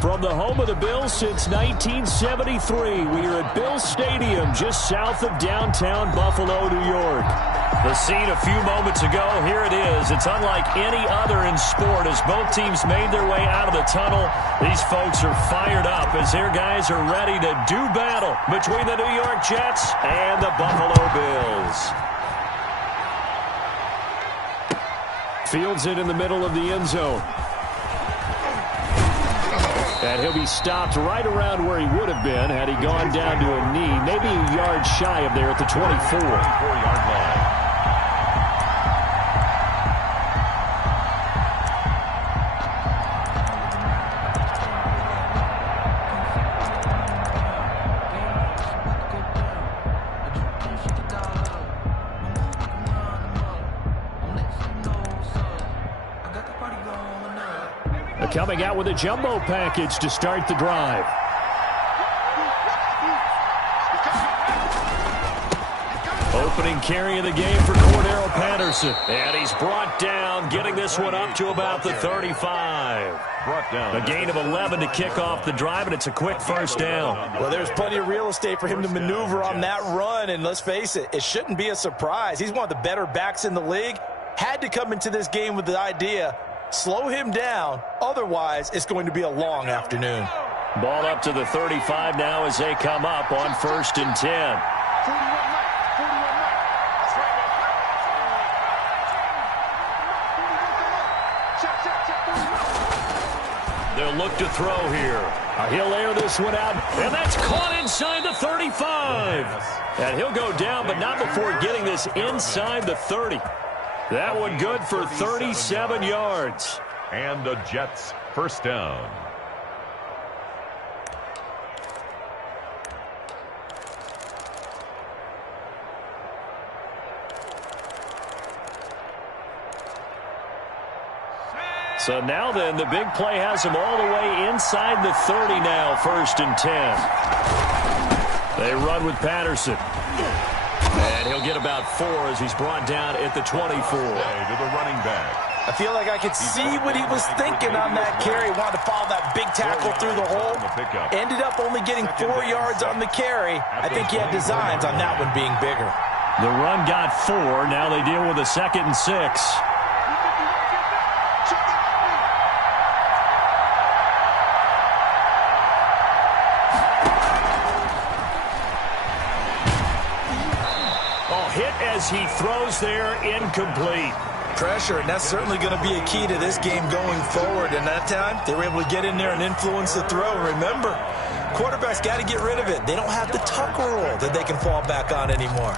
From the home of the Bills since 1973, we are at Bills Stadium just south of downtown Buffalo, New York. The scene a few moments ago, here it is. It's unlike any other in sport as both teams made their way out of the tunnel. These folks are fired up as their guys are ready to do battle between the New York Jets and the Buffalo Bills. Fields it in the middle of the end zone. And he'll be stopped right around where he would have been had he gone down to a knee, maybe a yard shy of there at the 24-yard line. Coming out with a jumbo package to start the drive. Opening carry of the game for Cordero Patterson. And he's brought down, getting this one up to about the 35. A gain of 11 to kick off the drive, and it's a quick first down. Well, there's plenty of real estate for him to maneuver on that run, and let's face it, it shouldn't be a surprise. He's one of the better backs in the league. Had to come into this game with the idea, slow him down, otherwise it's going to be a long afternoon. Ball up to the 35 now as they come up on 1st and 10. They'll look to throw here. He'll air this one out, and that's caught inside the 35. And he'll go down, but not before getting this inside the 30. That one good for 37 yards. And the Jets first down. So now then, the big play has him all the way inside the 30 now, 1st and 10. They run with Patterson. And he'll get about 4 as he's brought down at the 24. To the running back. I feel like I could see what he was thinking on that carry. Wanted to follow that big tackle through the hole. Ended up only getting 4 yards on the carry. I think he had designs on that one being bigger. The run got 4. Now they deal with a 2nd and 6. As he throws there, incomplete. Pressure, and that's certainly going to be a key to this game going forward. And that time, they were able to get in there and influence the throw. Remember, quarterbacks got to get rid of it. They don't have the tuck rule that they can fall back on anymore.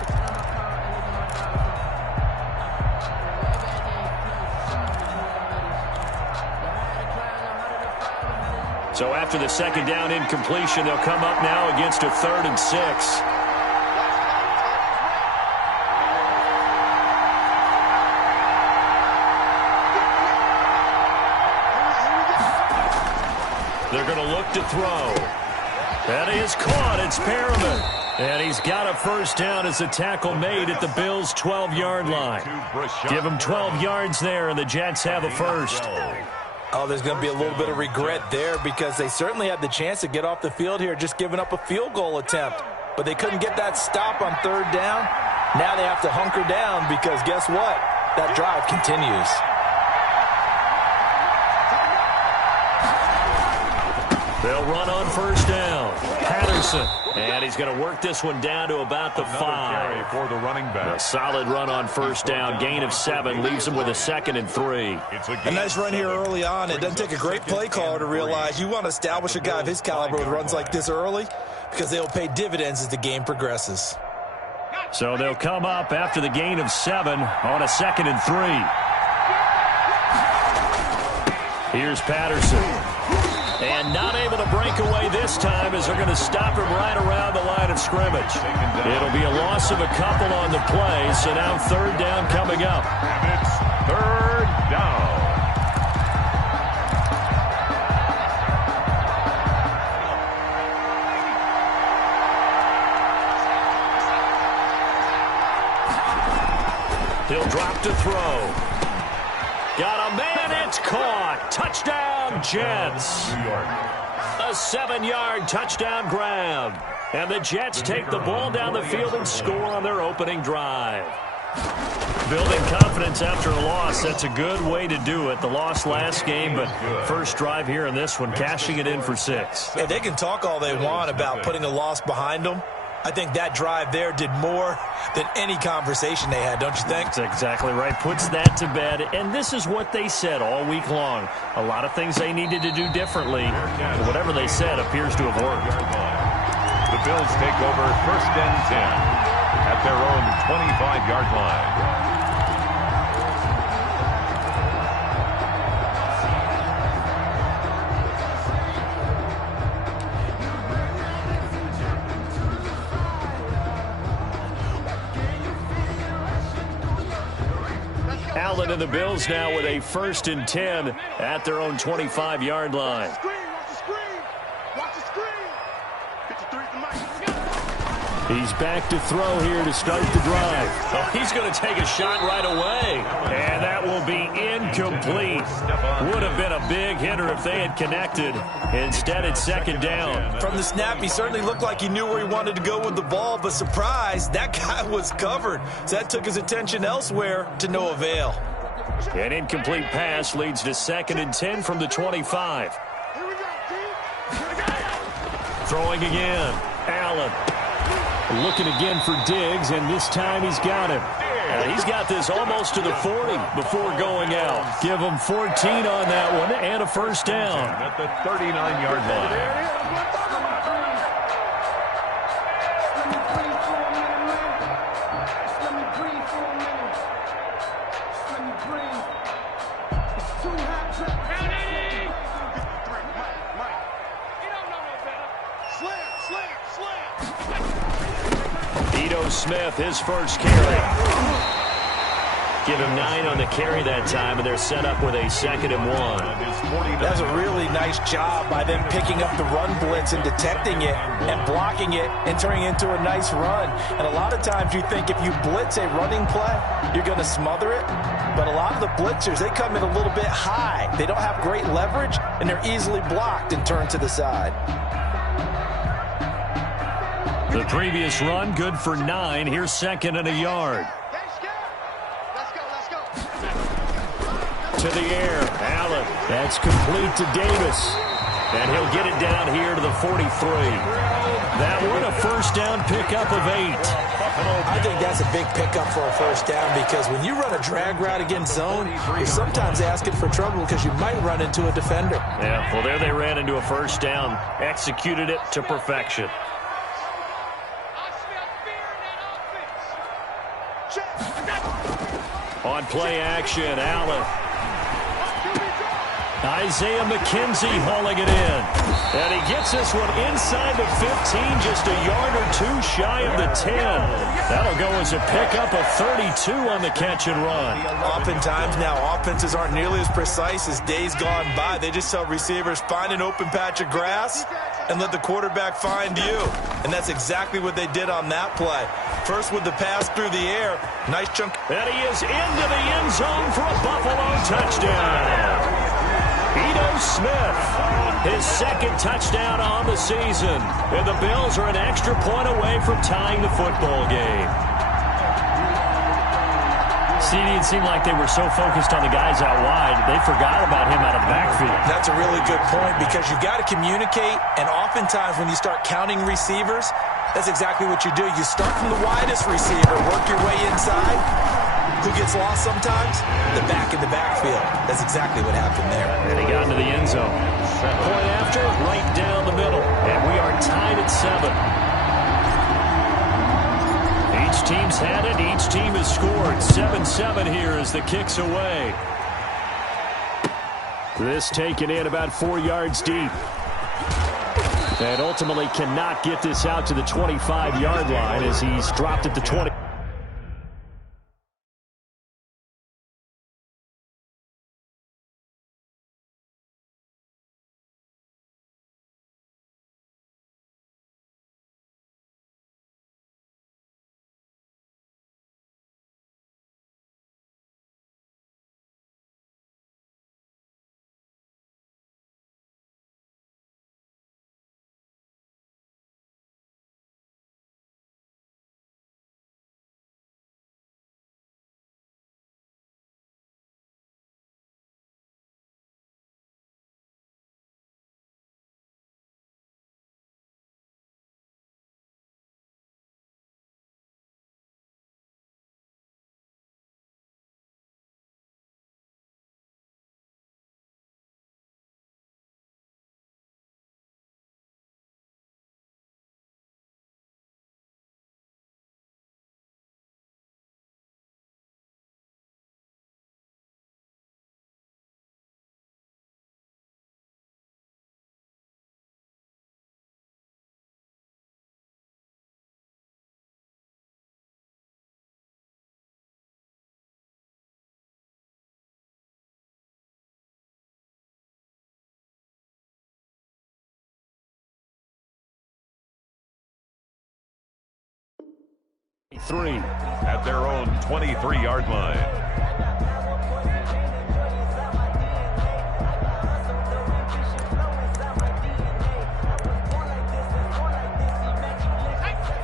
So after the 2nd down incompletion, they'll come up now against a 3rd and 6. They're going to look to throw. And he is caught. It's Perriman. And he's got a first down as a tackle made at the Bills' 12-yard line. Give him 12 yards there, and the Jets have a first. Oh, there's going to be a little bit of regret there because they certainly had the chance to get off the field here, just giving up a field goal attempt. But they couldn't get that stop on 3rd down. Now they have to hunker down because guess what? That drive continues. They'll run on 1st down. Patterson. And he's going to work this one down to about the 5. For the running back. A solid run on 1st down. Gain of 7. Leaves him with a 2nd and 3. A nice run here early on. It doesn't take a great play caller to realize you want to establish a guy of his caliber with runs like this early because they'll pay dividends as the game progresses. So they'll come up after the gain of 7 on a 2nd and 3. Here's Patterson. And not able to break away this time as they're going to stop him right around the line of scrimmage. It'll be a loss of a couple on the play, so now 3rd down coming up. And it's 3rd down. He'll drop to throw. Got a man, it's caught. Touchdown, Jets. New York. 7-yard touchdown grab. And the Jets take the ball down the field and score on their opening drive. Building confidence after a loss, that's a good way to do it. The loss last game, but first drive here in this one, cashing it in for 6. Yeah, they can talk all they want about putting a loss behind them. I think that drive there did more than any conversation they had, don't you think? That's exactly right. Puts that to bed. And this is what they said all week long. A lot of things they needed to do differently. But whatever they said appears to have worked. The Bills take over 1st and 10 at their own 25-yard line. Allen and the Bills now with a 1st and 10 at their own 25-yard line. He's back to throw here to start the drive. Oh, he's going to take a shot right away. And that will be incomplete. Would have been a big hitter if they had connected. Instead, it's 2nd down. From the snap, he certainly looked like he knew where he wanted to go with the ball, but surprise, that guy was covered. So that took his attention elsewhere to no avail. An incomplete pass leads to 2nd and 10 from the 25. Throwing again. Allen. Looking again for Diggs, and this time he's got him. He's got this almost to the 40 before going out. Give him 14 on that one and a 1st down. At the 39-yard line. Smith, his first carry. Give him 9 on the carry that time, and they're set up with a 2nd and 1. That's a really nice job by them picking up the run blitz and detecting it and blocking it and turning it into a nice run. And a lot of times you think if you blitz a running play, you're going to smother it. But a lot of the blitzers, they come in a little bit high. They don't have great leverage, and they're easily blocked and turned to the side. The previous run, good for 9. Here's 2nd and a yard. To the air, Allen. That's complete to Davis. And he'll get it down here to the 43. That one, a 1st down pickup of 8. I think that's a big pickup for a 1st down because when you run a drag route against zone, you're sometimes asking for trouble because you might run into a defender. Yeah, well, there they ran into a 1st down. Executed it to perfection. On play action, Allen. Isaiah McKenzie hauling it in. And he gets this one inside the 15, just a yard or 2 shy of the 10. That'll go as a pickup of 32 on the catch and run. Oftentimes now, offenses aren't nearly as precise as days gone by. They just tell receivers, find an open patch of grass and let the quarterback find you. And that's exactly what they did on that play. First with the pass through the air. Nice chunk. And he is into the end zone for a Buffalo touchdown. Ito Smith, his 2nd touchdown on the season. And the Bills are an extra point away from tying the football game. It seemed like they were so focused on the guys out wide, they forgot about him out of the backfield. That's a really good point because you've got to communicate, and oftentimes when you start counting receivers, that's exactly what you do. You start from the widest receiver, work your way inside. Who gets lost sometimes? The back in the backfield. That's exactly what happened there. And he got into the end zone. Point after, right down the middle. And we are tied at 7. Each team's had it. Each team has scored. 7-7 here as the kick's away. This taken in about 4 yards deep. And ultimately cannot get this out to the 25-yard line as he's dropped at the 20. 3 at their own 23-yard line.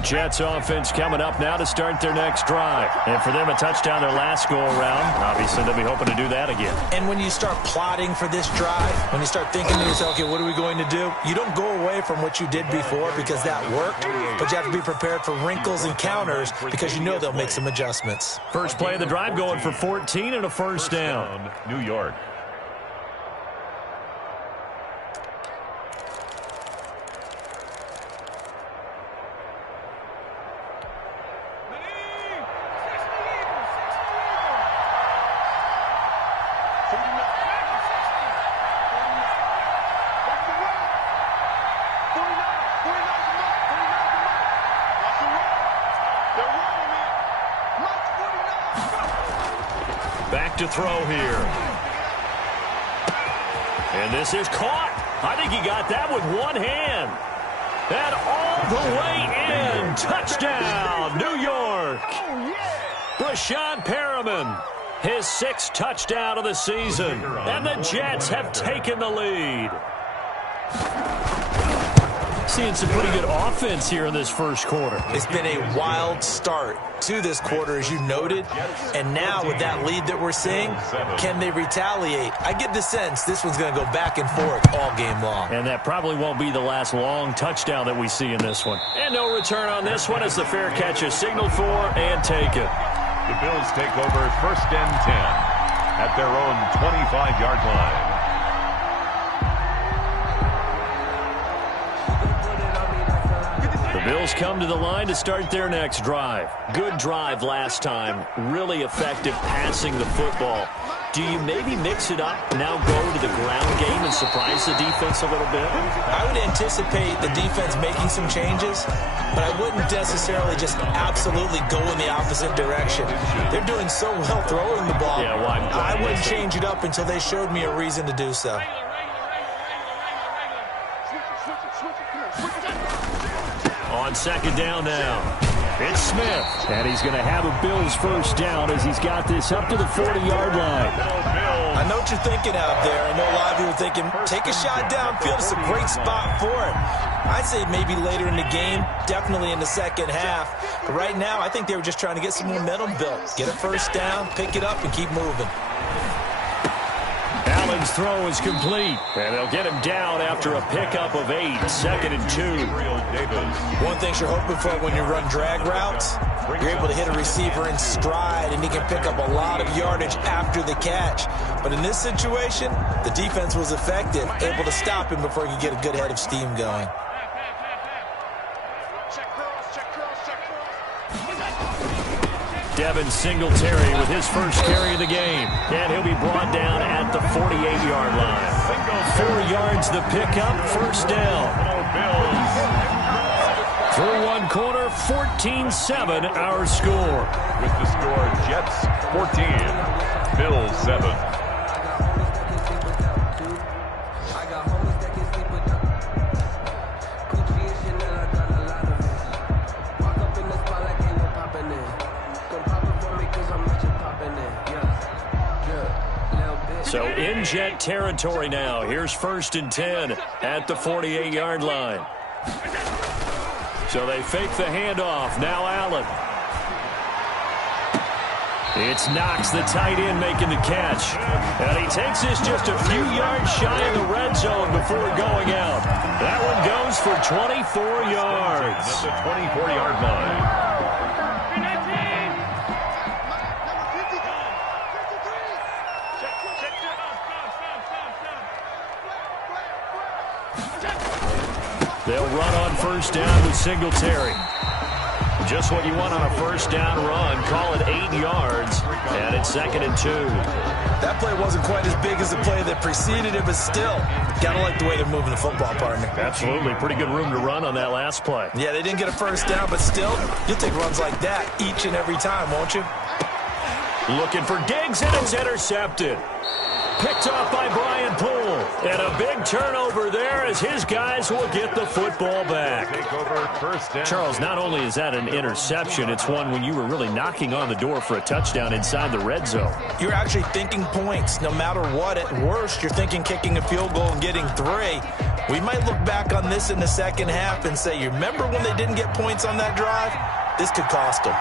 Jets offense coming up now to start their next drive. And for them, a touchdown their last go-around. Obviously, they'll be hoping to do that again. And when you start plotting for this drive, when you start thinking to yourself, okay, what are we going to do? You don't go away from what you did before because that worked, but you have to be prepared for wrinkles and counters because you know they'll make some adjustments. First play of the drive going for 14 and a first down. New York. Back to throw here. And this is caught. I think he got that with one hand. And all the way in. Touchdown, New York. Brashad Perriman, his 6th touchdown of the season. And the Jets have taken the lead. Seeing some pretty good offense here in this first quarter. It's been a wild start to this quarter, as you noted. And now with that lead that we're seeing, can they retaliate? I get the sense this one's going to go back and forth all game long. And that probably won't be the last long touchdown that we see in this one. And no return on this one as the fair catch is signaled for and taken. The Bills take over 1st and 10 at their own 25-yard line. The Bills come to the line to start their next drive. Good drive last time. Really effective passing the football. Do you maybe mix it up, now go to the ground game and surprise the defense a little bit? I would anticipate the defense making some changes, but I wouldn't necessarily just absolutely go in the opposite direction. They're doing so well throwing the ball. Yeah, why I wouldn't change it up until they showed me a reason to do so. On 2nd down now, it's Smith. And he's going to have a Bills first down as he's got this up to the 40-yard line. I know what you're thinking out there. I know a lot of you are thinking, take a shot downfield. It's a great spot for it. I'd say maybe later in the game, definitely in the second half. But right now, I think they were just trying to get some momentum built. Get a first down, pick it up, and keep moving. Allen's throw is complete, and they'll get him down after a pickup of 8, 2nd and 2. One thing you're hoping for when you run drag routes, you're able to hit a receiver in stride, and he can pick up a lot of yardage after the catch. But in this situation, the defense was effective, able to stop him before he could get a good head of steam going. Devin Singletary with his first carry of the game. And he'll be brought down at the 48-yard line. 4 yards the pickup, first down. Through one quarter, 14-7 our score. With the score, Jets 14, Bills 7. So in Jet territory now. Here's 1st and 10 at the 48-yard line. So they fake the handoff. Now Allen. It's Knox, the tight end, making the catch. And he takes this just a few yards shy of the red zone before going out. That one goes for 24 yards. At the 24-yard line. They'll run on first down with Singletary. Just what you want on a first down run. Call it 8 yards, and it's 2nd and 2. That play wasn't quite as big as the play that preceded it, but still, gotta like the way they're moving the football, partner. Absolutely. Pretty good room to run on that last play. Yeah, they didn't get a first down, but still, you'll take runs like that each and every time, won't you? Looking for Diggs, and it's intercepted. Picked off by Brian Poole. And a big turnover there as his guys will get the football back. Take over first down. Charles, not only is that an interception, it's one when you were really knocking on the door for a touchdown inside the red zone. You're actually thinking points. No matter what, at worst, you're thinking kicking a field goal and getting 3. We might look back on this in the second half and say, you remember when they didn't get points on that drive? This could cost them.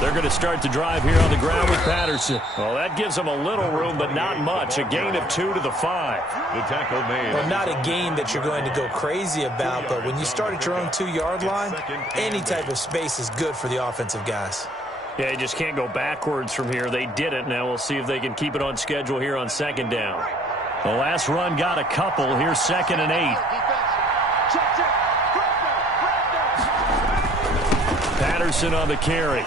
They're going to start the drive here on the ground with Patterson. Well, that gives them a little room, but not much. A gain of 2 to the 5. The tackle made. Well, not a gain that you're going to go crazy about, but when you start at your own 2-yard line, any type of space is good for the offensive guys. Yeah, you just can't go backwards from here. They did it. Now we'll see if they can keep it on schedule here on second down. The last run got a couple. Here's 2nd and 8. Patterson on the carry.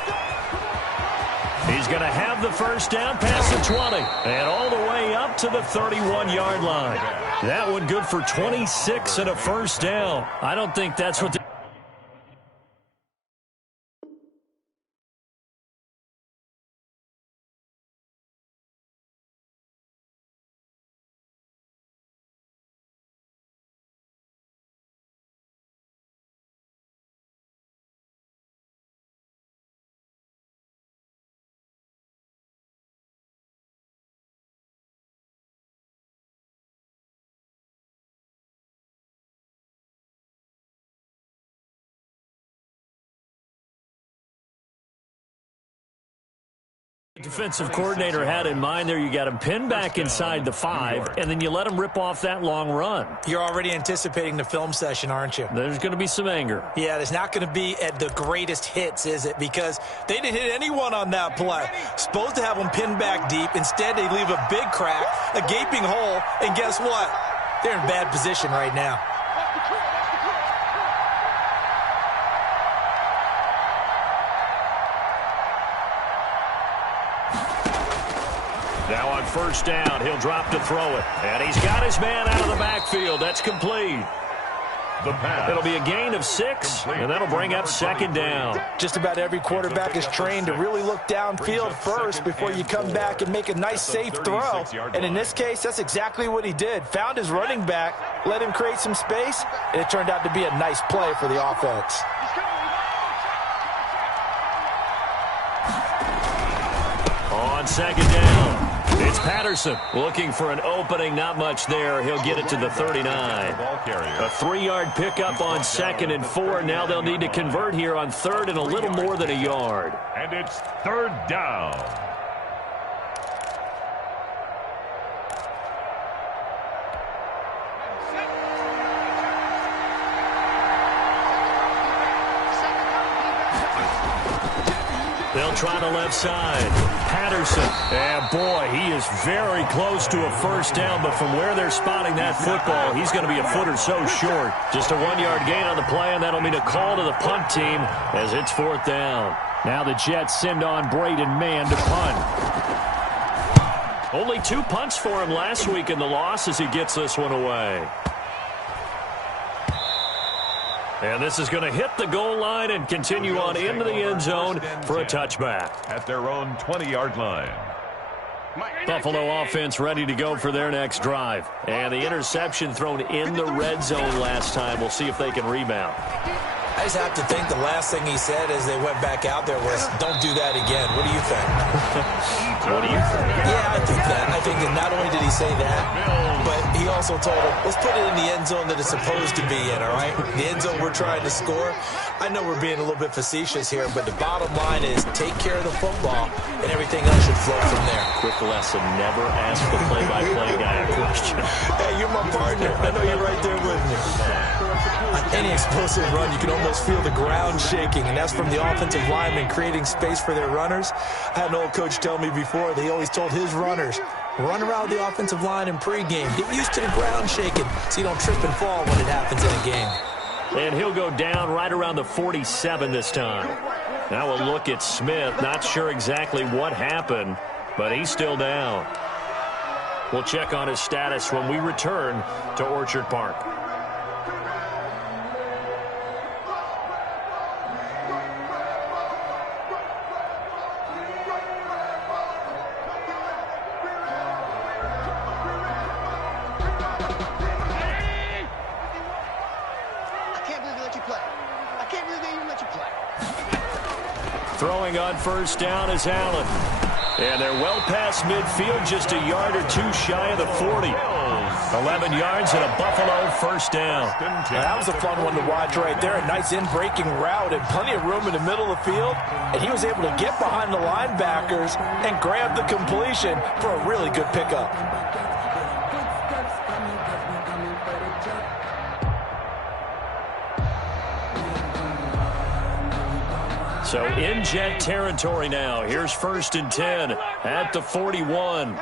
He's going to have the first down past the 20 and all the way up to the 31-yard line. That one good for 26 and a first down. I don't think that's what defensive coordinator had in mind there. You got him pinned back inside the 5, and then you let him rip off that long run. You're already anticipating the film session, aren't you? There's going to be some anger. Yeah, there's not going to be at the greatest hits, is it? Because they didn't hit anyone on that play. Supposed to have them pinned back deep. Instead, they leave a big crack, a gaping hole, and guess what? They're in bad position right now. Now on first down, he'll drop to throw it. And he's got his man out of the backfield. That's complete. The pass. It'll be a gain of 6, and that'll bring up second down. Just about every quarterback is trained to really look downfield first before you come back and make a nice, safe throw. And in this case, that's exactly what he did. Found his running back, let him create some space, and it turned out to be a nice play for the offense. On second down, it's Patterson looking for an opening. Not much there. He'll get it to the 39. A 3-yard pickup on 2nd and 4. Now they'll need to convert here on 3rd and a little more than a yard. And it's 3rd down. They'll try the left side. Patterson. And boy, he is very close to a first down, but from where they're spotting that football, he's going to be a foot or so short. Just a 1-yard gain on the play, and that'll mean a call to the punt team as it's 4th down. Now the Jets send on Braden Mann to punt. Only 2 punts for him last week in the loss as he gets this one away. And this is going to hit the goal line and continue on into the end zone for a touchback. At their own 20-yard line. Buffalo offense ready to go for their next drive. And the interception thrown in the red zone last time. We'll see if they can rebound. I just have to think the last thing he said as they went back out there was, don't do that again. What do you think? What do you think? Yeah, I think that. I think that not only did he say that, but he also told him, let's put it in the end zone that it's supposed to be in, all right? The end zone we're trying to score. I know we're being a little bit facetious here, but the bottom line is take care of the football, and everything else should flow from there. Quick lesson, never ask the play-by-play guy a question. Hey, you're my partner. I know you're right there with me. On any explosive run, you can almost feel the ground shaking, and that's from the offensive linemen creating space for their runners. I had an old coach tell me before that he always told his runners, run around the offensive line in pregame. Get used to the ground shaking so you don't trip and fall when it happens in a game. And he'll go down right around the 47 this time. Now a look at Smith. Not sure exactly what happened, but he's still down. We'll check on his status when we return to Orchard Park. Throwing on first down is Allen. And they're well past midfield, just a yard or two shy of the 40. 11 yards and a Buffalo first down. That was a fun one to watch right there. A nice in-breaking route and plenty of room in the middle of the field. And he was able to get behind the linebackers and grab the completion for a really good pickup. So in Jet territory now. Here's 1st and 10 at the 41.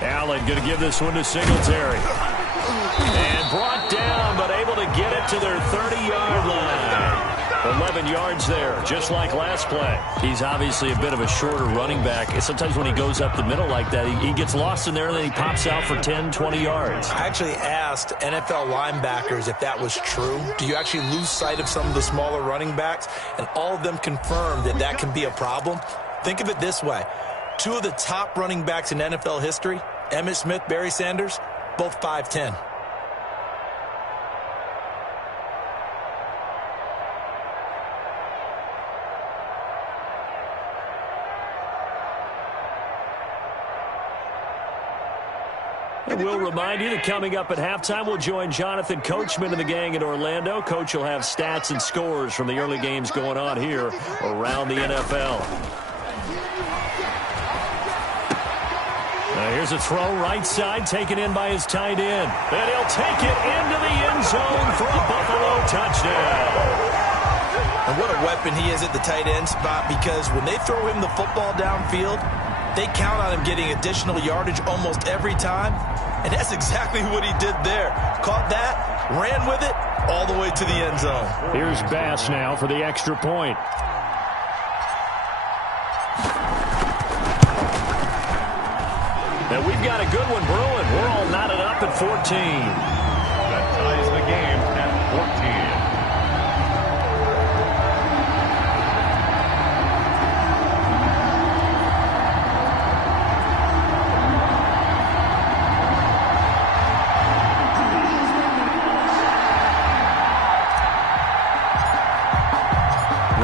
Allen going to give this one to Singletary. And brought down, but able to get it to their 30-yard line. 11 yards there, just like last play. He's obviously a bit of a shorter running back. Sometimes when he goes up the middle like that, he gets lost in there, and then he pops out for 10, 20 yards. I actually asked NFL linebackers if that was true. Do you actually lose sight of some of the smaller running backs? And all of them confirmed that that can be a problem. Think of it this way. 2 of the top running backs in NFL history, Emmitt Smith, Barry Sanders, both 5'10". And we'll remind you that coming up at halftime, we'll join Jonathan Coachman and the gang in Orlando. Coach will have stats and scores from the early games going on here around the NFL. Now here's a throw right side, taken in by his tight end. And he'll take it into the end zone for a Buffalo touchdown. And what a weapon he is at the tight end spot, because when they throw him the football downfield, they count on him getting additional yardage almost every time. And that's exactly what he did there. Caught that, ran with it, all the way to the end zone. Here's Bass now for the extra point. And we've got a good one brewing. We're all knotted up at 14. That ties the game at 14.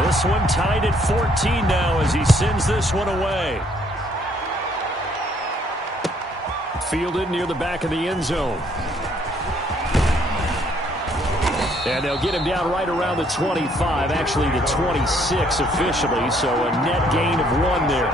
This one tied at 14 now as he sends this one away. Fielded near the back of the end zone. And they'll get him down right around the 25, actually the 26 officially, so a net gain of 1 there.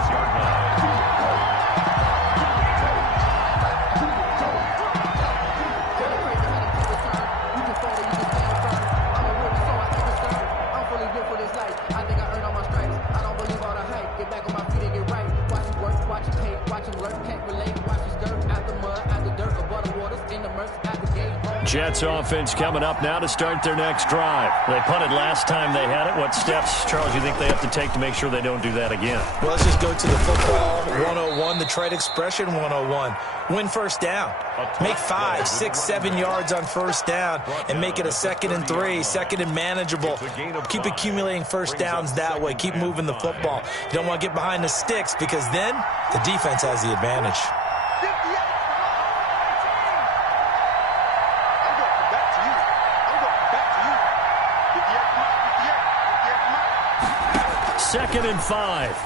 Jets offense coming up now to start their next drive. They punted last time they had it. What steps, Charles, you think they have to take to make sure they don't do that again? Well, let's just go to the football 101, the trade expression 101. Win first down. Make 5, 6, 7 yards on first down and make it a 2nd and 3, 2nd and manageable. Keep accumulating first downs that way. Keep moving the football. You don't want to get behind the sticks, because then the defense has the advantage. Second and 5.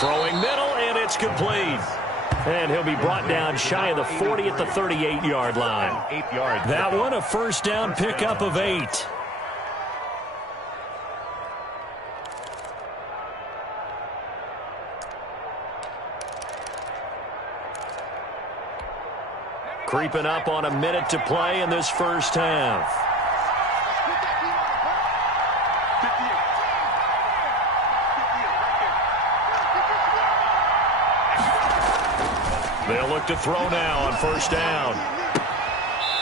Throwing middle, and it's complete. And he'll be brought down shy of the 40 at the 38-yard line. 8 yards. That one, a first down pickup of 8. Creeping up on a minute to play in this first half. They'll look to throw now on first down.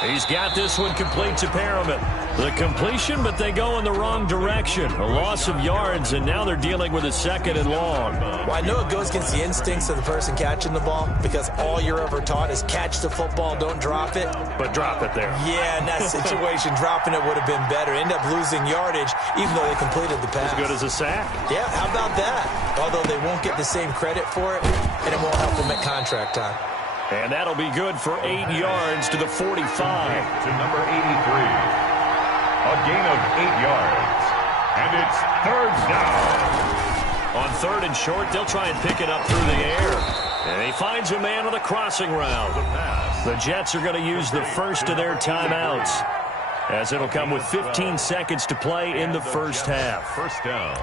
He's got this one complete to Perriman. The completion, but they go in the wrong direction. A loss of yards, and now they're dealing with a 2nd and long. Well, I know it goes against the instincts of the person catching the ball, because all you're ever taught is catch the football, don't drop it. But drop it there. Yeah, in that situation, dropping it would have been better. End up losing yardage, even though they completed the pass. As good as a sack. Yeah, how about that? Although they won't get the same credit for it, and it won't help them at contract time. And that'll be good for 8 yards to the 45. To number 83. A gain of 8 yards. And it's third down. On third and short, they'll try and pick it up through the air. And he finds a man on the crossing route. The Jets are going to use the first of their timeouts, as it'll come with 15 seconds to play in the first half. First down.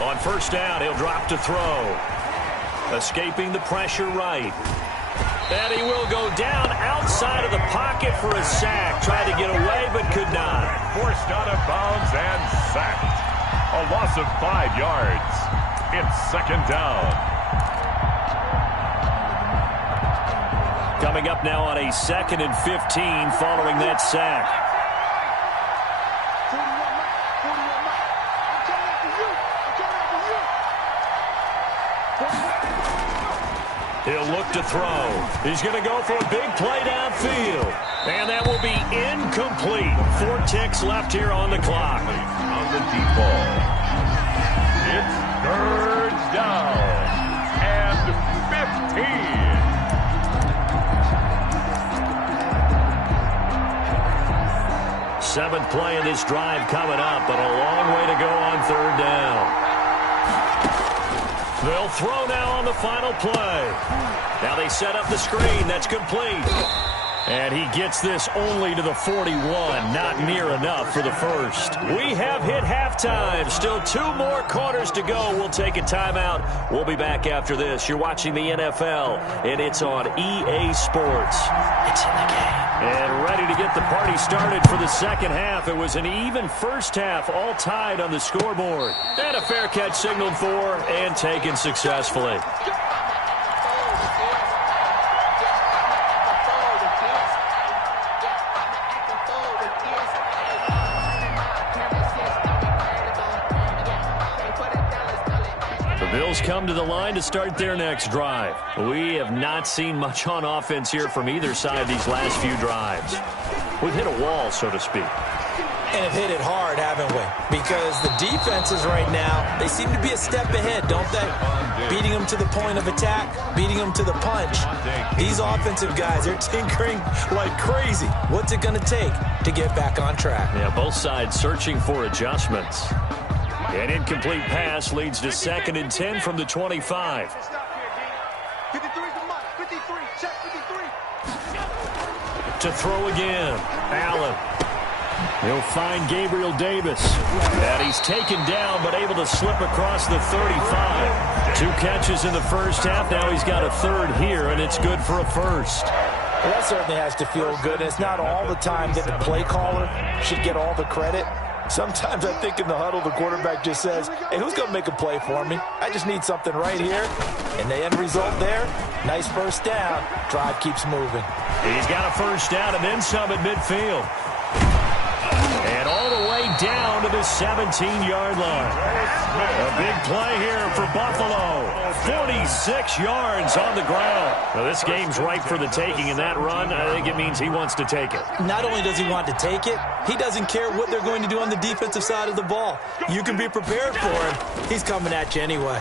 On first down, he'll drop to throw. Escaping the pressure right. And he will go down outside of the pocket for a sack. Tried to get away, but could not. Forced out of bounds and sacked. A loss of 5 yards. It's second down. Coming up now on a 2nd and 15 following that sack. He'll look to throw. He's going to go for a big play downfield. And that will be incomplete. 4 ticks left here on the clock. On the deep ball. It's third down. And 15. Seventh play of this drive coming up, but a long way to go on third down. They'll throw now on the final play. Now they set up the screen. That's complete. And he gets this only to the 41. Not near enough for the first. We have hit halftime. Still 2 more quarters to go. We'll take a timeout. We'll be back after this. You're watching the NFL, and it's on EA Sports. It's in the game. And ready to get the party started for the second half. It was an even first half, all tied on the scoreboard. And a fair catch signaled for and taken successfully. Bills come to the line to start their next drive. We have not seen much on offense here from either side these last few drives. We've hit a wall, so to speak. And have hit it hard, haven't we? Because the defenses right now, they seem to be a step ahead, don't they? Beating them to the point of attack, beating them to the punch. These offensive guys are tinkering like crazy. What's it going to take to get back on track? Yeah, both sides searching for adjustments. An incomplete pass leads to 2nd and 10 from the 25. To throw again. Allen. He'll find Gabriel Davis. And he's taken down, but able to slip across the 35. 2 catches in the first half. Now he's got a third here, and it's good for a first. Well, that certainly has to feel good. And it's not all the time that the play caller should get all the credit. Sometimes I think in the huddle, the quarterback just says, hey, who's going to make a play for me? I just need something right here. And the end result there, nice first down. Drive keeps moving. He's got a first down and then some at midfield. And all the way down to the 17-yard line. A big play here for Buffalo. 46 yards on the ground. Now, this game's ripe for the taking in that run. I think it means he wants to take it. Not only does he want to take it, he doesn't care what they're going to do on the defensive side of the ball. You can be prepared for him. He's coming at you anyway.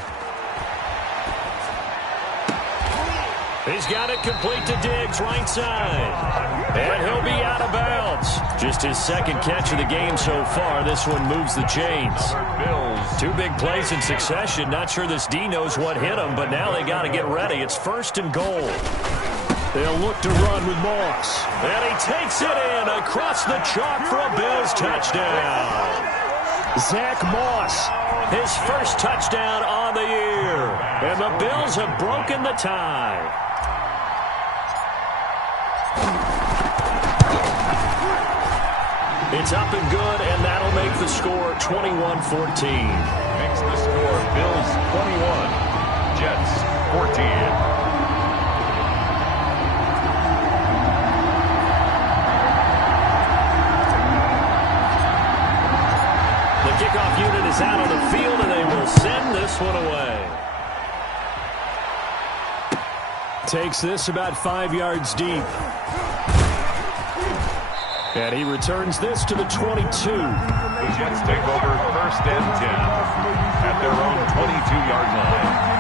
He's got it complete to Diggs, right side. And he'll be out of bounds. Just his 2nd catch of the game so far. This one moves the chains. 2 big plays in succession. Not sure this D knows what hit him, but now they got to get ready. It's 1st and goal. They'll look to run with Moss. And he takes it in across the chalk for a Bills touchdown. Zach Moss, his first touchdown on the year. And the Bills have broken the tie. It's up and good, and that'll make the score 21-14. Makes the score Bills 21, Jets 14. The kickoff unit is out on the field, and they will send this one away. Takes this about 5 yards deep. And he returns this to the 22. The Jets take over 1st and 10 at their own 22-yard line.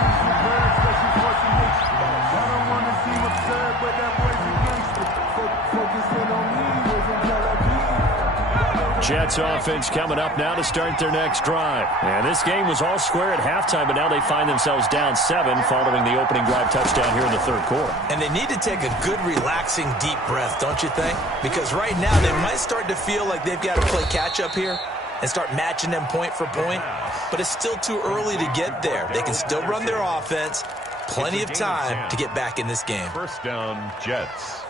Jets offense coming up now to start their next drive. And this game was all square at halftime, but now they find themselves down 7 following the opening drive touchdown here in the third quarter. And they need to take a good, relaxing, deep breath, don't you think? Because right now they might start to feel like they've got to play catch-up here and start matching them point for point. But it's still too early to get there. They can still run their offense. Plenty of time to get back in this game. 1st down, Jets.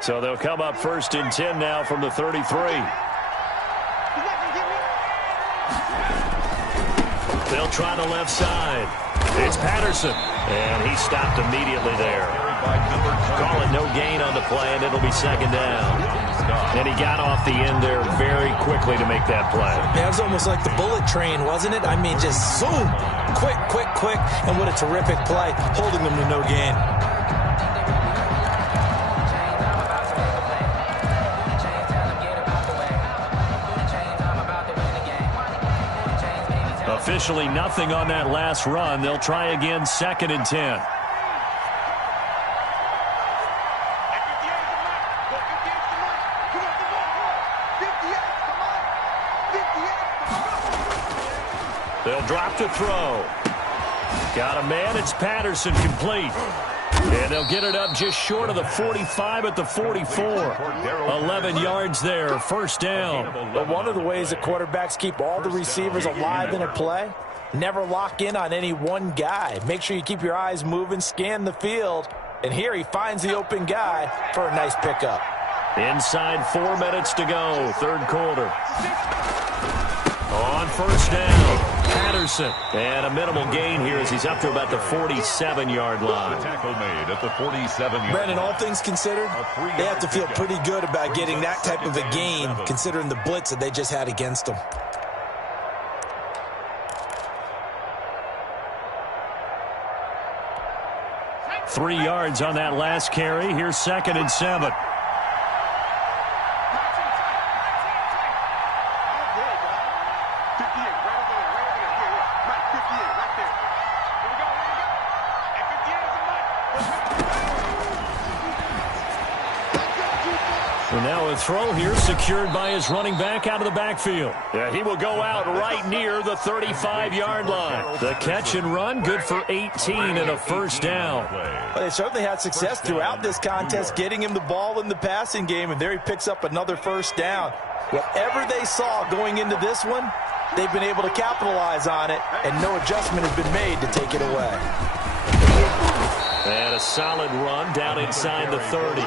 So they'll come up 1st and 10 now from the 33. They'll try the left side. It's Patterson. And he stopped immediately there. Call it no gain on the play, and it'll be 2nd down. And he got off the end there very quickly to make that play. Yeah, it was almost like the bullet train, wasn't it? I mean, just zoom. Quick, quick, quick. And what a terrific play, holding them to no gain. Officially nothing on that last run. They'll try again 2nd and 10. They'll drop to throw. Got a man. It's Patterson, complete. And they'll get it up just short of the 45 at the 44. 11 yards there, 1st down. But one of the ways that quarterbacks keep all the receivers alive in a play, never lock in on any one guy. Make sure you keep your eyes moving, scan the field. And here he finds the open guy for a nice pickup. Inside 4 minutes to go, third quarter. On 1st down, Patterson. And a minimal gain here as he's up to about the 47-yard line. Tackle made at the 47-yard. Brandon, all things considered, they have to feel pretty good about getting that type of a gain, considering the blitz that they just had against them. Three yards on that last carry. Here's 2nd and 7. And now a throw here secured by his running back out of the backfield. Yeah, he will go out right near the 35-yard line. The catch and run good for 18 and a 1st down. Well, they certainly had success throughout this contest getting him the ball in the passing game, and there he picks up another 1st down. Whatever they saw going into this one, they've been able to capitalize on it, and no adjustment has been made to take it away. And a solid run down inside the 30.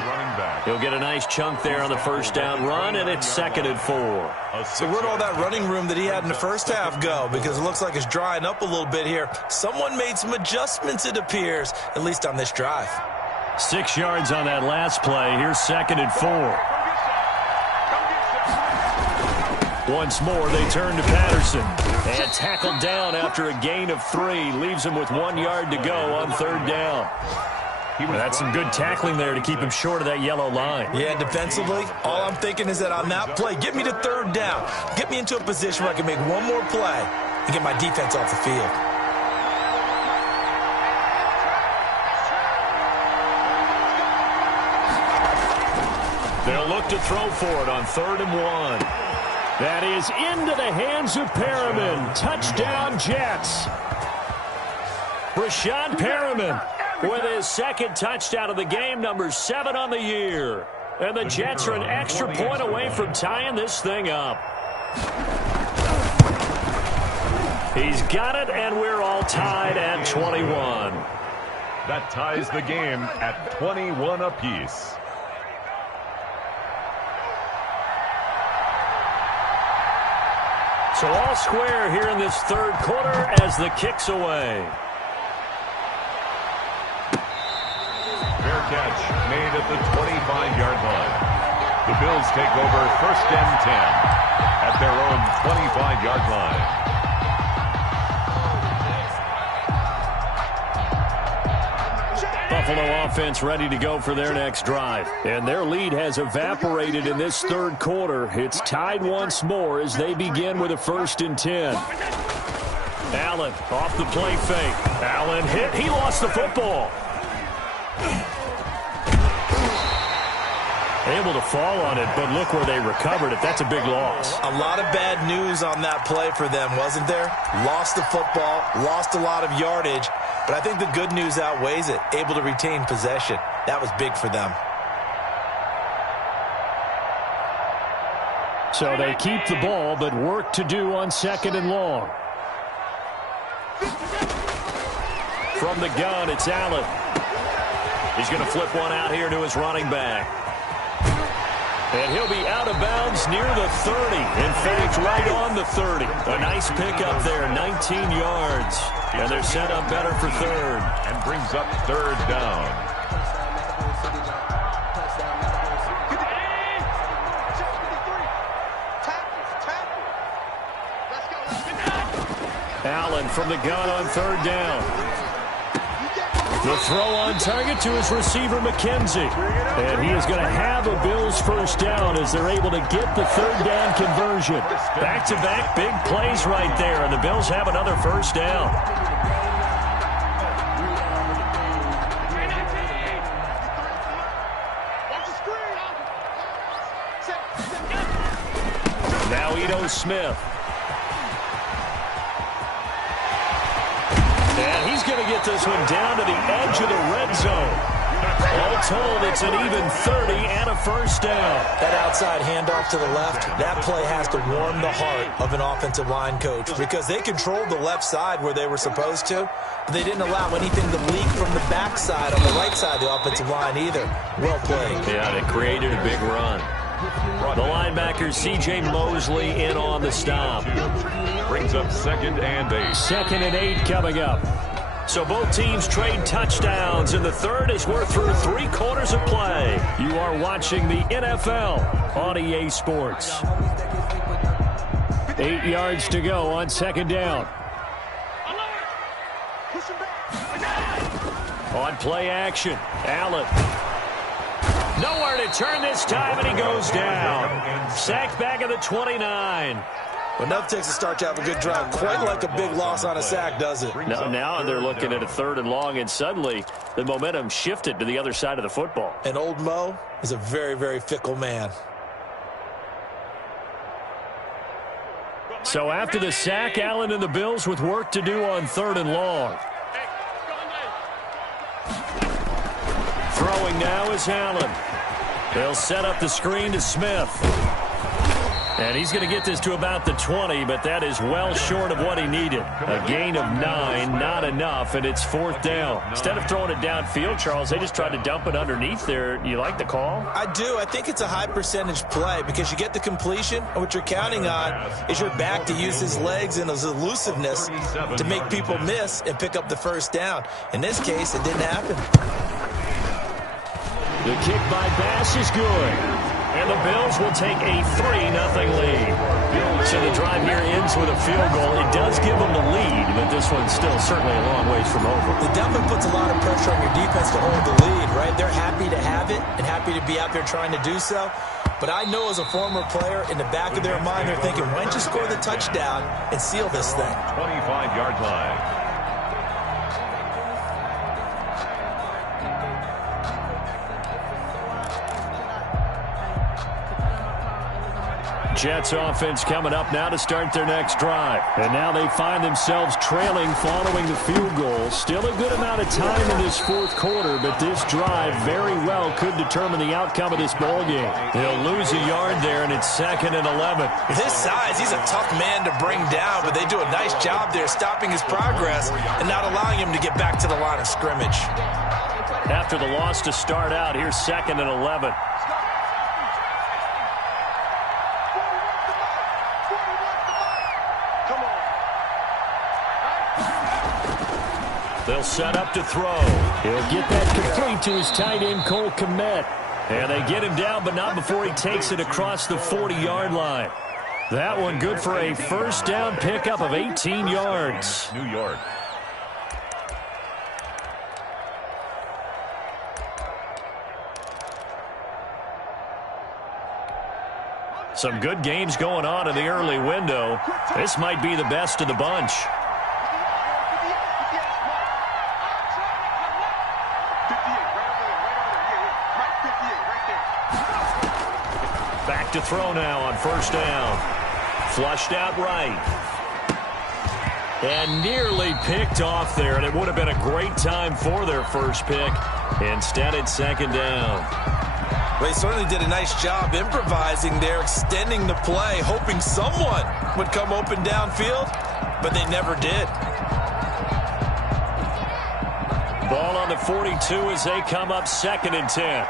He'll get a nice chunk there on the 1st down run, and it's 2nd and 4. So where'd all that running room that he had in the first half go? Because it looks like it's drying up a little bit here. Someone made some adjustments, it appears, at least on this drive. 6 yards on that last play. Here's 2nd and 4. Once more, they turn to Patterson. And tackled down after a gain of 3. Leaves him with 1 yard to go on 3rd down. That's some good tackling there to keep him short of that yellow line. Yeah, defensively, all I'm thinking is that on that play, get me to 3rd down. Get me into a position where I can make one more play and get my defense off the field. They'll look to throw for it on 3rd and 1. That is into the hands of Perriman. Touchdown, Jets. Rashad Perriman with his 2nd touchdown of the game, number 7 on the year. And the Jets are an extra point away from tying this thing up. He's got it, and we're all tied at 21. That ties the game at 21 apiece. So all square here in this third quarter as the kick's away. Fair catch made at the 25-yard line. The Bills take over 1st and 10 at their own 25-yard line. Buffalo offense ready to go for their next drive. And their lead has evaporated in this third quarter. It's tied once more as they begin with a 1st and 10. Allen off the play fake. Allen hit. He lost the football. Able to fall on it, but look where they recovered it. That's a big loss. A lot of bad news on that play for them, wasn't there? Lost the football, lost a lot of yardage, but I think the good news outweighs it. Able to retain possession. That was big for them. So they keep the ball, but work to do on 2nd and long. From the gun, it's Allen. He's going to flip one out here to his running back. And he'll be out of bounds near the 30. In fact, right on the 30. A nice pickup there, 19 yards. And they're set up better for 3rd. And brings up 3rd down. Allen from the gun on 3rd down. The throw on target to his receiver, McKenzie. And he is going to have a Bills 1st down as they're able to get the 3rd down conversion. Back-to-back big plays right there, and the Bills have another 1st down. Now Ito Smith. And he's going to get this one down to the edge of the red zone. All told, it's an even 30 and a 1st down. That outside handoff to the left, that play has to warm the heart of an offensive line coach because they controlled the left side where they were supposed to, but they didn't allow anything to leak from the backside on the right side of the offensive line either. Well played. Yeah, they created a big run. The linebacker, C.J. Mosley, in on the stop. Brings up 2nd and 8. 2nd and 8 coming up. So both teams trade touchdowns, and the 3rd as we're through 3 quarters of play. You are watching the NFL on EA Sports. 8 yards to go on 2nd down. On play action, Allen. Nowhere to turn this time, and he goes down. Sacked back at the 29. Well, enough takes a start to have a good drive. Quite like a big loss on a sack, does it? Now they're looking at a 3rd and long, and suddenly the momentum shifted to the other side of the football. And old Mo is a very, very fickle man. So after the sack, Allen and the Bills with work to do on 3rd and long. Throwing now is Allen. They'll set up the screen to Smith. And he's going to get this to about the 20, but that is well short of what he needed. A gain of 9, not enough, and it's 4th down. Instead of throwing it downfield, Charles, they just tried to dump it underneath there. You like the call? I do. I think it's a high percentage play because you get the completion, and what you're counting on is your back to use his legs and his elusiveness to make people miss and pick up the 1st down. In this case, it didn't happen. The kick by Bass is good. And the Bills will take a 3-0 lead. So the drive here ends with a field goal. It does give them the lead, but this one's still certainly a long ways from over. It definitely puts a lot of pressure on your defense to hold the lead, right? They're happy to have it and happy to be out there trying to do so. But I know as a former player, in the back of their mind, they're thinking, why don't you score the touchdown and seal this thing? 25-yard line. Jets offense coming up now to start their next drive. And now they find themselves trailing following the field goal. Still a good amount of time in this 4th quarter, but this drive very well could determine the outcome of this ballgame. They'll lose a yard there, and it's 2nd and 11. With his size, he's a tough man to bring down, but they do a nice job there stopping his progress and not allowing him to get back to the line of scrimmage. After the loss to start out, here's 2nd and 11. They'll set up to throw. He'll get that complete to his tight end, Cole Kmet. And they get him down, but not before he takes it across the 40-yard line. That one good for a 1st down pickup of 18 yards. New York. Some good games going on in the early window. This might be the best of the bunch. Back to throw now on first down. Flushed out right. And nearly picked off there, and it would have been a great time for their first pick. Instead, it's second down. Well, they certainly did a nice job improvising there, extending the play, hoping someone would come open downfield, but they never did. Ball on the 42 as they come up second and 10.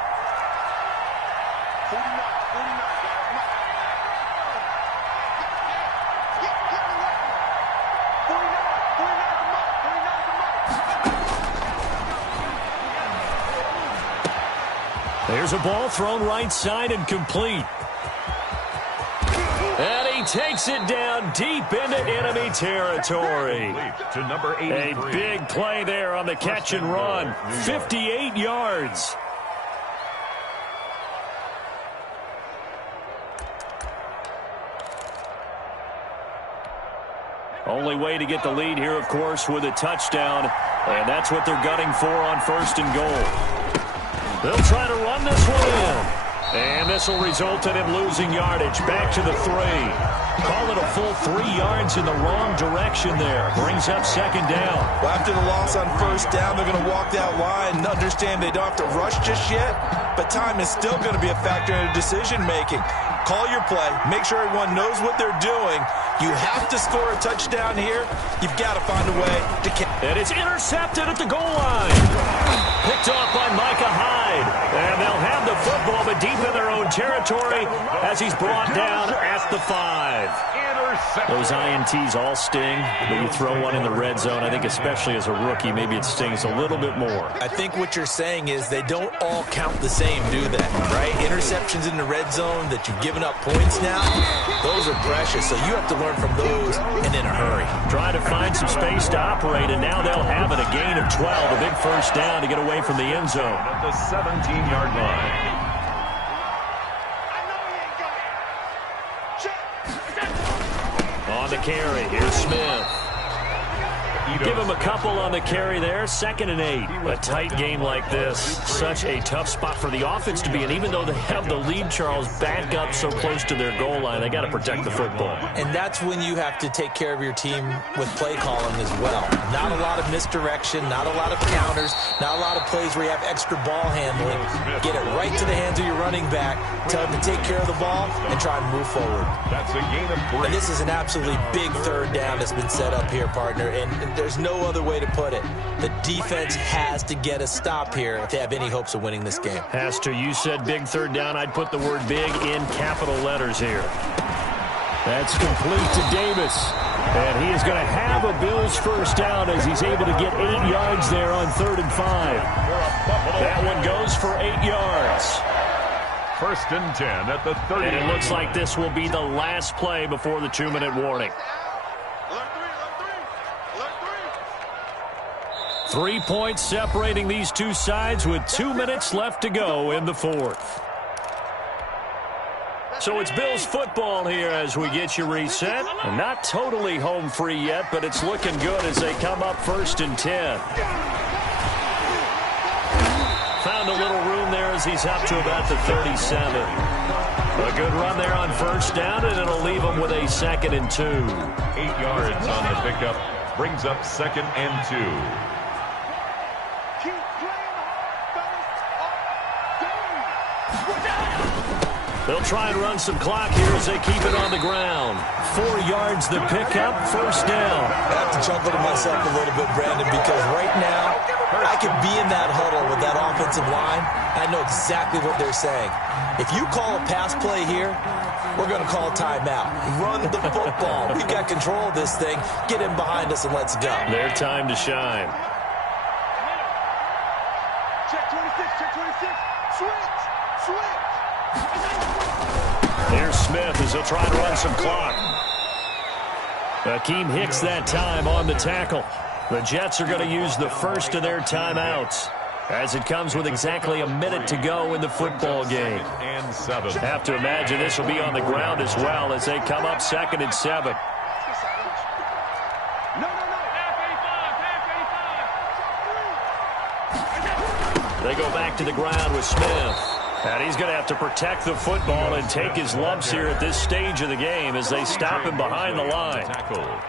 There's a ball thrown right side and complete. And he takes it down deep into enemy territory. To number 83. A big play there on the catch and run. 58 yards. Only way to get the lead here, of course, with a touchdown. And that's what they're gunning for on first and goal. They'll try to run this one in. And this will result in him losing yardage. Back to the 3. Call it a full 3 yards in the wrong direction there. Brings up second down. Well, after the loss on first down, they're going to walk that line and understand they don't have to rush just yet. But time is still going to be a factor in decision-making. Call your play. Make sure everyone knows what they're doing. You have to score a touchdown here. You've got to find a way to catch. And it's intercepted at the goal line. Picked off by Micah Hyde. And they'll have the football, but deep in their own territory as he's brought down at the 5. Those INTs all sting, but you throw one in the red zone, I think especially as a rookie, maybe it stings a little bit more. I think what you're saying is they don't all count the same, do they? Right? Interceptions in the red zone that you've given up points now, those are precious, so you have to learn from those and in a hurry. Trying to find some space to operate, and now they'll have it, a gain of 12, a big first down to get away from the end zone. At the 17-yard line. On the carry, here's Smith. Give him a couple on the carry there. 2nd and 8. A tight game like this, such a tough spot for the offense to be in. Even though they have the lead, Charles, back up so close to their goal line, they got to protect the football. And that's when you have to take care of your team with play calling as well. Not a lot of misdirection, not a lot of counters, not a lot of plays where you have extra ball handling. Get it right to the hands of your running back, tell him to take care of the ball, and try and move forward. That's a gain of 3. And this is an absolutely big third down that's been set up here, partner, and there's no other way to put it. The defense has to get a stop here if they have any hopes of winning this game. Has to. You said big third down. I'd put the word big in capital letters here. That's complete to Davis. And he is going to have a Bills first down as he's able to get 8 yards there on 3rd and 5. That one goes for 8 yards. 1st and 10 at the 30. And it looks like this will be the last play before the 2-minute warning. 3 points separating these two sides with 2 minutes left to go in the 4th. So it's Bills football here as we get you reset. And not totally home free yet, but it's looking good as they come up 1st and 10. Found a little room there as he's up to about the 37. A good run there on first down, and it'll leave him with a 2nd and 2. 8 yards on the pickup. Brings up 2nd and 2. They'll try and run some clock here as they keep it on the ground. 4 yards the pickup, first down. I have to chuckle to myself a little bit, Brandon, because right now I could be in that huddle with that offensive line. I know exactly what they're saying. If you call a pass play here, we're going to call a timeout. Run the football. We've got control of this thing. Get in behind us and let's go. Their time to shine. Check 26, check 26. Switch. Here's Smith as he'll try and run some clock. Akeem Hicks that time on the tackle. The Jets are going to use the first of their timeouts. as it comes with exactly a minute to go in the football game. Have to imagine this will be on the ground as well as they come up 2nd and 7. They go back to the ground with Smith. And he's going to have to protect the football and take his lumps here at this stage of the game as they stop him behind the line.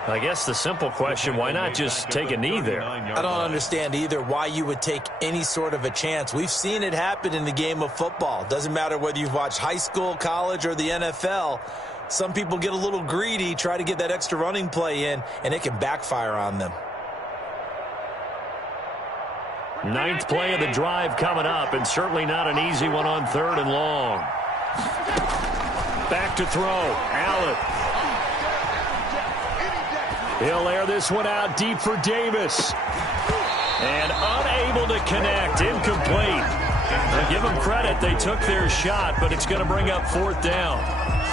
I guess the simple question, why not just take a knee there? I don't understand either why you would take any sort of a chance. We've seen it happen in the game of football. Doesn't matter whether you've watched high school, college, or the NFL. Some people get a little greedy, try to get that extra running play in, and it can backfire on them. 9th play of the drive coming up, and certainly not an easy one on 3rd and long. Back to throw. Allen. He'll air this one out deep for Davis. And unable to connect. Incomplete. Now give them credit. They took their shot, but it's going to bring up 4th down.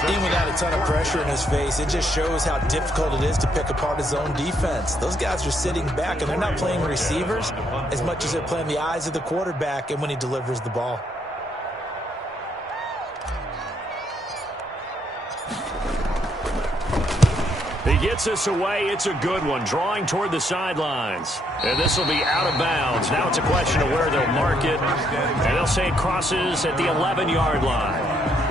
Even without a ton of pressure in his face, it just shows how difficult it is to pick apart his own defense. Those guys are sitting back, and they're not playing receivers as much as they're playing the eyes of the quarterback and when he delivers the ball. He gets this away. It's a good one, drawing toward the sidelines. And this will be out of bounds. Now it's a question of where they'll mark it. And they'll say it crosses at the 11-yard line.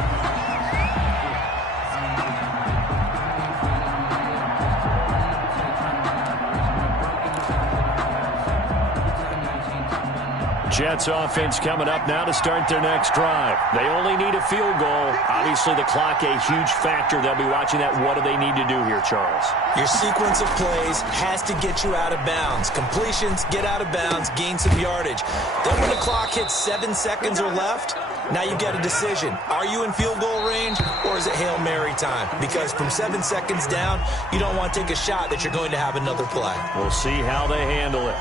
Jets offense coming up now to start their next drive. They only need a field goal. Obviously, the clock a huge factor. They'll be watching that. What do they need to do here, Charles? Your sequence of plays has to get you out of bounds. Completions, get out of bounds, gain some yardage. Then when the clock hits 7 seconds or left, now you've got a decision. Are you in field goal range, or is it Hail Mary time? Because from 7 seconds down, you don't want to take a shot that you're going to have another play. We'll see how they handle it.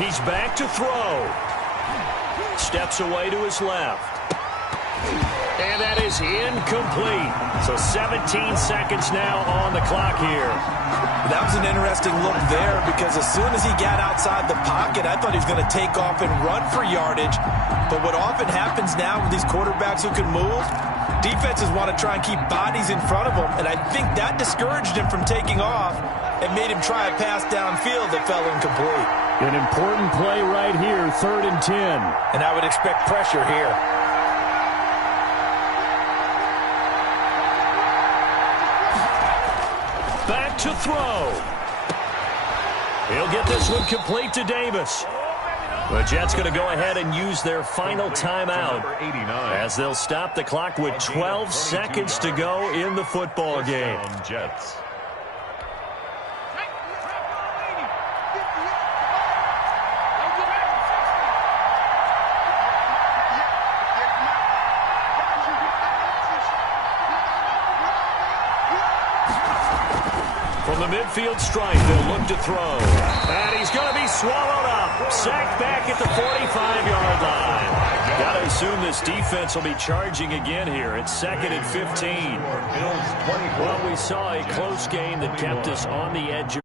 He's back to throw. Steps away to his left. And that is incomplete. So 17 seconds now on the clock here. That was an interesting look there because as soon as he got outside the pocket, I thought he was going to take off and run for yardage. But what often happens now with these quarterbacks who can move, defenses want to try and keep bodies in front of them. And I think that discouraged him from taking off and made him try a pass downfield that fell incomplete. An important play right here, 3rd and 10. And I would expect pressure here. Back to throw. He'll get this one complete to Davis. The Jets going to go ahead and use their final timeout as they'll stop the clock with 12 seconds to go in the football game. Jets. From the midfield stripe, they'll look to throw. And he's going to be swallowed up. Sacked back at the 45-yard line. Got to assume this defense will be charging again here. It's 2nd and 15. Well, we saw a close game that kept us on the edge.